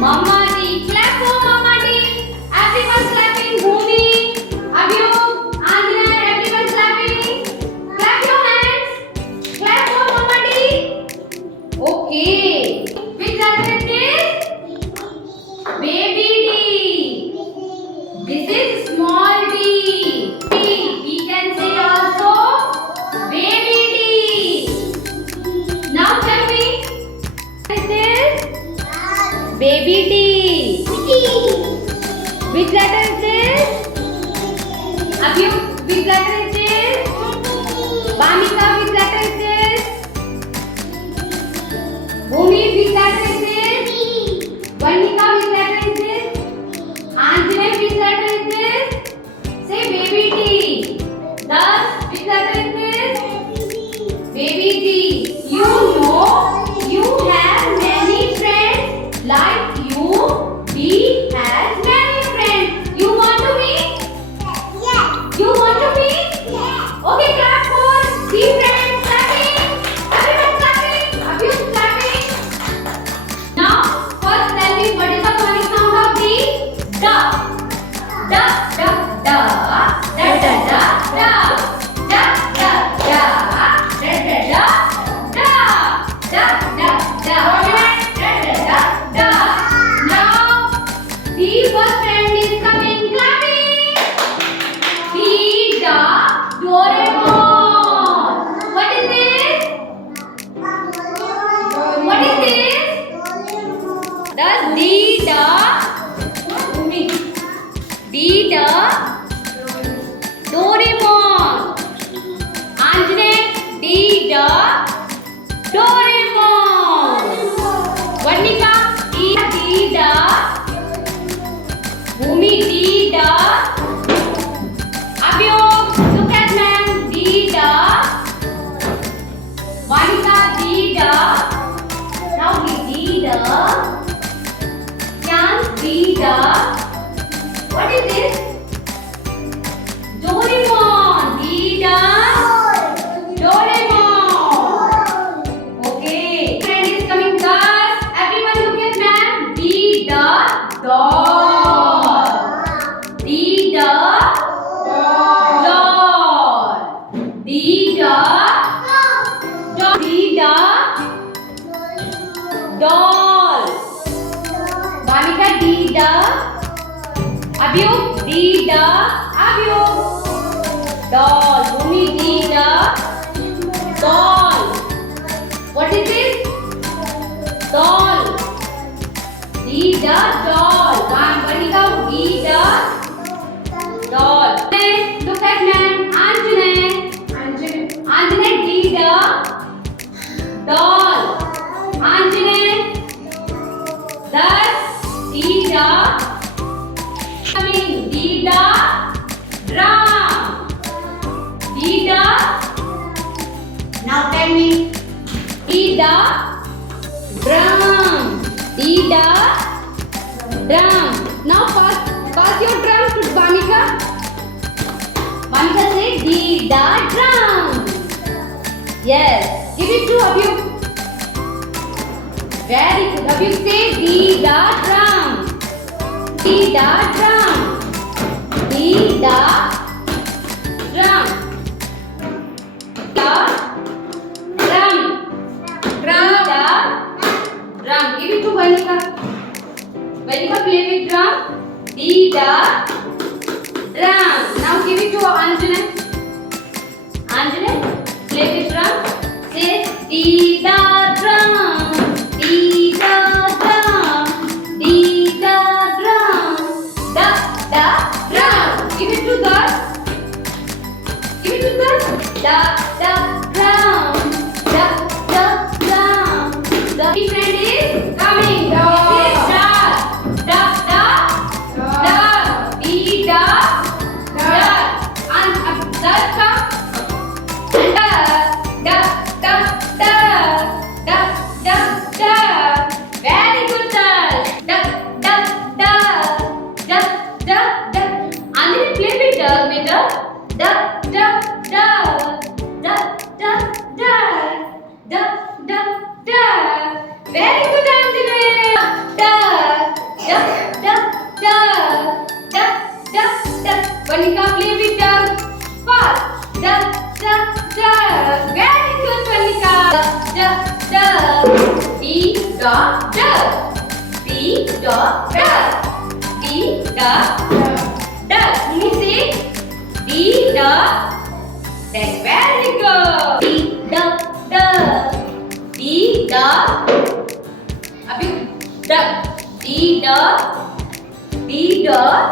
Mama D. Clap for Mama D. Everyone clapping. Bhumi, Abhyog, Anjana, everyone clapping. Clap your hands. Clap for Mama D. Okay. Which letter is this? Baby D. This is small d. We can say also baby D. Now tell me, what is this? Baby D. Which letter is this? Abhi, which letter is this? Bhamika, which letter is this? Bhumi, which letter is this? Varnika, which letter is this? Anjana, which letter is this? Say baby D. Thus, which letter is this? Baby D. You know you have many friends like you. D has many friends. You want to meet? You want to meet? Okay, clap for D friends. Clapping. Everyone clapping. Abhyus clapping. Now, first tell me what is the phonic sound of D? Da. Da, da, da. Da, da, da, da. Da, da, da. Da, da, da. Da, da, da, da. Da, da, da, da. Now, the first friend is coming clapping. D, da, Doraemon. What is this? What is this? The D, da. D, da. Doraemon. Anjane, D, da. Doraemon. Varnika, D, da. Bhumi, D, da. Abhyog, look at man, D, da. Varnika, D, da. Now D, da. Yan, D, da. What is this? Doraemon. D, da. Doraemon. Okay. Friend is coming. Thus, everyone look at man. D, da. Doll. D, da. Doll. D, da. Doll. D, da. Doll. Bhamika, D, da. Abhyog, D, da. Abhyog. Doll. Bhumi, D, da. Doll. What is this? Doll. D, da. Doll. Varnika, D, da. Doll. Look at man. Anjane. Anjane, D, da. Doll. Anjane. Thus, D, da. Coming. D, da. Drum. D, da. Now tell me. D, da. Drum. D, da. Drum. Now pass your drum to Bhamika. Bhamika say D, da. Drum. Yes. Give it to Abhyug. Very good. Abhyug say D, da. Drum. D, da. Drum. D, da. Drum. Da. Drum. Drum. Da. Drum. Give it to Varnika. Varnika play with drum. D, da. Drum. Now give it to Anjana. Anjana play with drum. Say D, da. Drum. D, da. Drum. D, da. Drum. Da, da. Drum. Give it to the. Give it to the. Da, da. Drum. Da, da. Drum. The friend is coming. Da. Da, da. Da. D, da. Da. And da, da. Da, da, da. duck. D duck. D duck. Duck. Who say D duck? That's very good. D duck. D duck. अभी duck. D duck. D duck.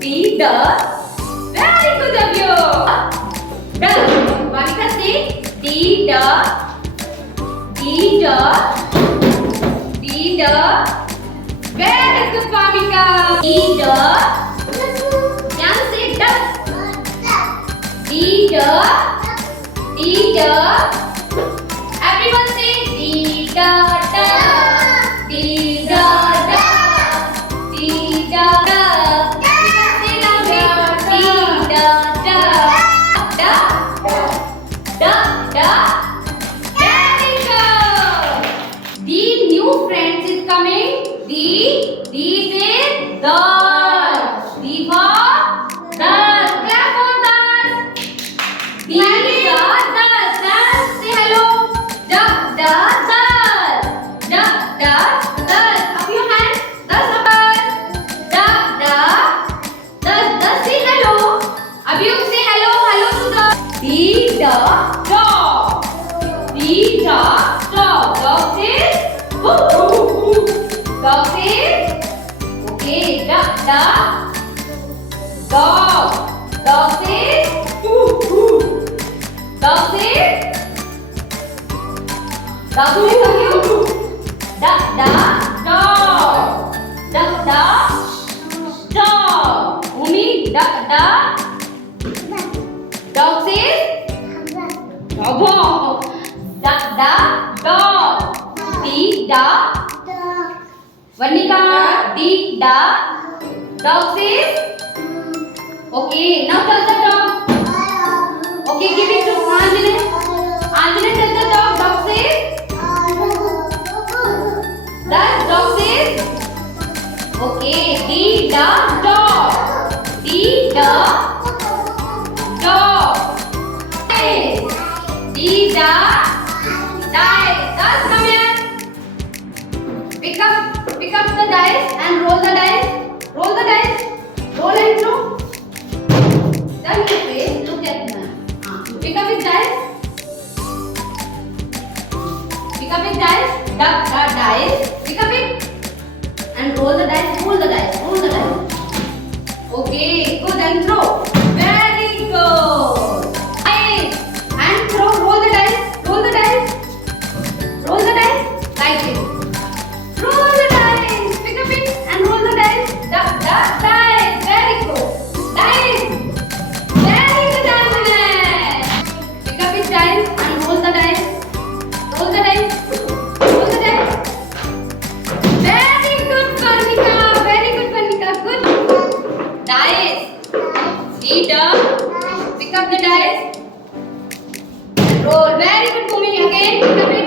D duck. Very good of you. Duck. Monica say D duck. D duck. D duck. Very good, Monica. D duck. Can say duck. D duck. D duck. Everyone say D duck. D duck. D duck. Friends is coming. D is dog. D for dog. Clap for dog. D is dog. Say hello. Duck, duck, duck. Duck, duck, duck. Up your hand. Duck, duck, duck. Duck, say hello. Abhi say hello, hello to the D dog, dog. D dog, dog. Dog says dog says okay. Duck, duck. Dog. Dog says dog says dog says duck, duck, dog. Duck, duck, dog. Umi, duck, duck. Dog says dog. Duck, duck, dog. D duck. Vanika, D duck. Dog says okay. Now tell the dog. Okay, give it to Anjali. Anjali, tell the dog. Dog says that. Dog says okay. D duck, dog. D duck, dog. D duck. Dice. Dice, come here. Pick up the dice and roll the dice. Roll the dice. Roll and throw. Turn your face. Look at me. Pick up his dice. Pick up his dice. Duck the dice. Pick up it and roll the dice. Roll the dice. Roll the dice. Okay. Good and throw. Very good. Dice and throw. Roll the dice. Roll the dice. Roll the dice. Like it. Roll the dice. Pick up it and roll the dice. Duck, duck, dice. Very good. Dice. Very good, Anjali. Pick up his dice and roll the dice. Roll the dice. Roll the dice. Very good, Vanika. Very good, Vanika. Good. Dice. Leader. Pick up the dice. And roll. Very good, Bhumi. Again, pick up it.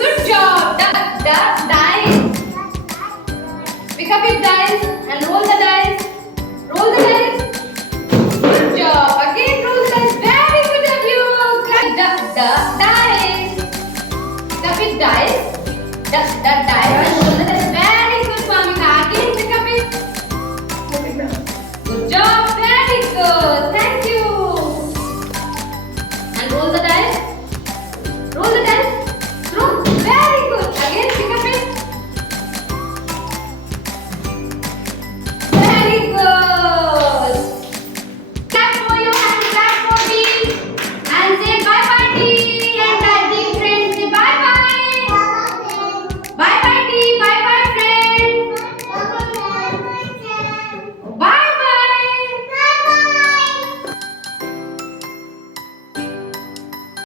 Good job. Duck, duck, dice. Pick up your dice and roll the dice. Roll the dice. Good job. Again, roll the dice. Very good of you. Duck, duck, dice. Pick up your dice. Duck, duck,